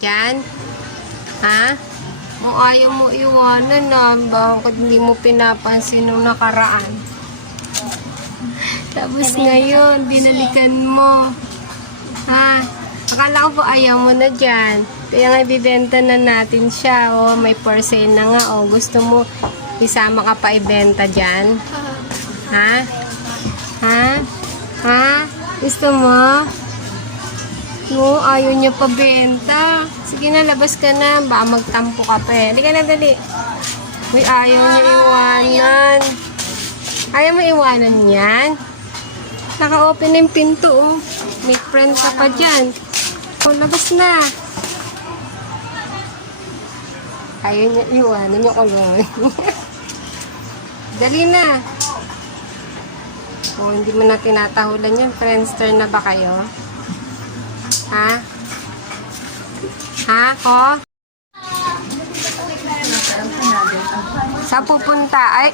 Yan? Ha? Kung ayaw mo iwanan na, bakit hindi mo pinapansin nung nakaraan? Tapos ngayon, binalikan mo. Ha? Akala ko po ayaw mo na dyan. Kaya nga ibibenta na natin siya. O, may for sale na nga. O, gusto mo isama ka pa ibenta dyan? Ha? Ha? Ha? Gusto mo? No, ayaw niya pa benta. Sige na, labas ka na. Baka magtampo ka pa eh. Hindi ka na, dali. Uy, ayaw niya iwanan. Ayaw mo iwanan yan? Naka-open na yung pinto, oh. May friend ka pa dyan. Oh, labas na. Ayaw niya iwanan niya ko lang. Dali na. Oh, hindi mo na tinatahulan yan. Friendster na ba kayo? Ha? Ha, ko? Saan pupunta? Ay,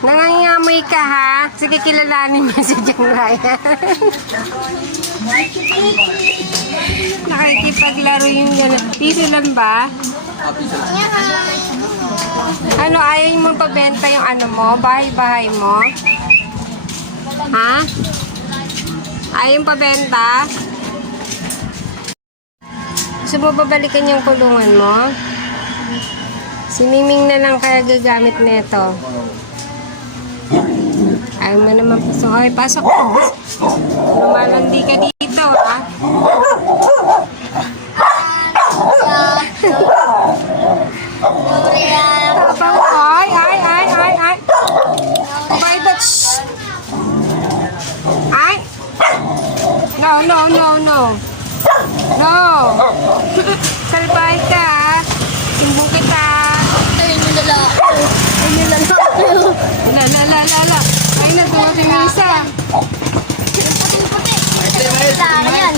nangangamoy ka, ha? Sige, kilalanin mo si John Ryan. Nakikipaglaro yung gano'n. Piso lang ba? Ano, ayaw mo pabenta yung ano mo? Bahay-bahay mo? Ha? Ayaw pabenta? Gusto mo babalikan yung kulungan mo? Si Miming na lang kaya gagamit nito. Ayaw mo naman pasok. Okay, pasok ko. Lumalandi ka dito, ha? Tapang, ay. Okay, shh. Ay! No. No! Salbay ka, ha? Timbo kita. Ayun yung lala. Lala. Ay na, dumating yung isa. Lala yan.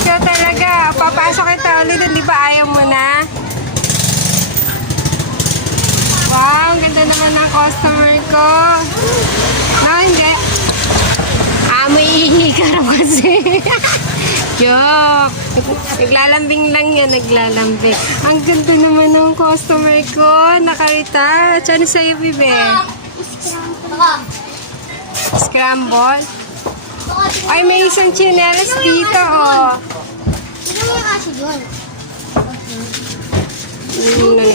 Ikaw talaga. Papasok kita ulit. Di ba ayaw mo na? Wow, ang ganda naman ng customer ko. No, hindi. May ihi ka raw kasi. Joke. Naglalambing lang yan, naglalambing. Ang ganda naman ng customer ko. Nakarita. Ano sa'yo, Bibe? Scramble? Ay, may isang chinelas dito, oh. Sino mo yung kasi doon?